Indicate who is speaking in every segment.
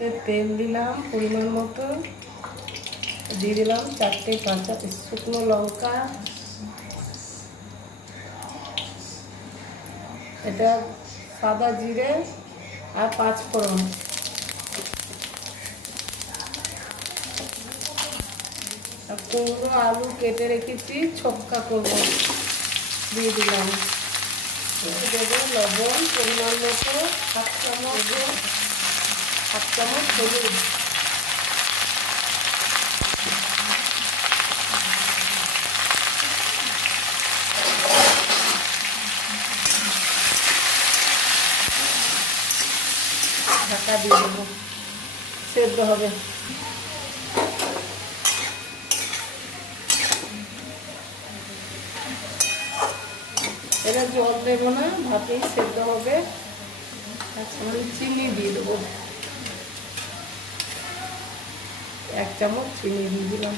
Speaker 1: তেল দিলাম, পরিমাণ মতো। দিয়ে দিলাম চারটে কাঁচা শুকনো লঙ্কা। এটা সাদা জিরে আর পাঁচ ফোড়ন। কুমড়ো আলু কেটে রেখেছি, ছক্কা করব। দিয়ে দিলাম। দেবো লবণ, পরিমাণ মতো, হাফ চামচ। হাফ চামচ হলুদ। ঢাকা দিয়ে দেবো। সেদ্ধ হবে। এটা জল দেবো না, ভাতেই সেদ্ধ হবে। তার চিনি দিয়ে দেবো। এক চামচ চিনি দিয়ে দিলাম।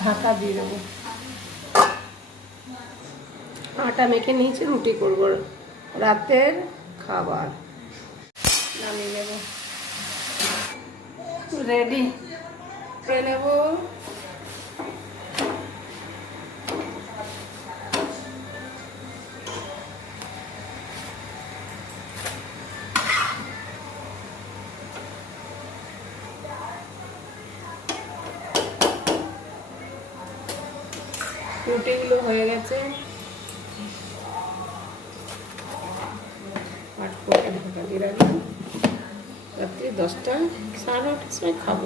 Speaker 1: ঢাকা দিয়ে দেবো। আটা মেখে নিয়েছি, রুটি করব রাতের খাবার। নামিয়ে নেব। রেডি। করে নেব। রুটিগুলো হয়ে গেছে। আট করে ঢাকা দিয়ে রাখলাম। রাত্রি দশটা সাড়ে নটার সময় খাব।